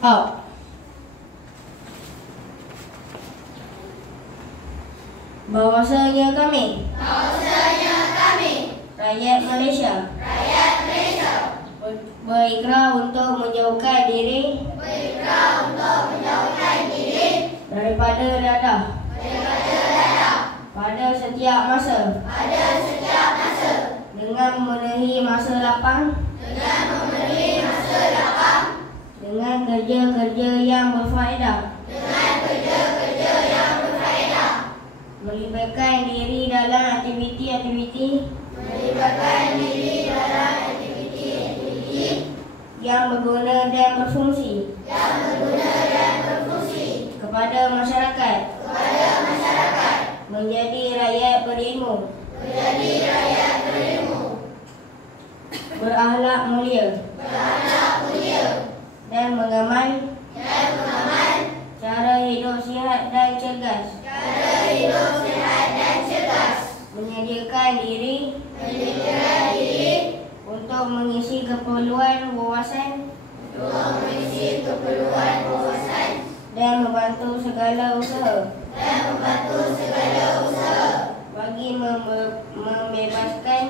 Out. Bahwasanya kami rakyat Malaysia berikrar untuk menjauhkan diri daripada dadah pada setiap masa dengan memenuhi masa lapang dengan kerja-kerja yang berfaedah melibatkan diri dalam aktiviti-aktiviti yang berguna dan berfungsi kepada masyarakat menjadi rakyat berilmu berakhlak mulia dan mengamal cara hidup sihat dan cergas menyediakan diri untuk mengisi keperluan wawasan dan membantu segala usaha bagi membebaskan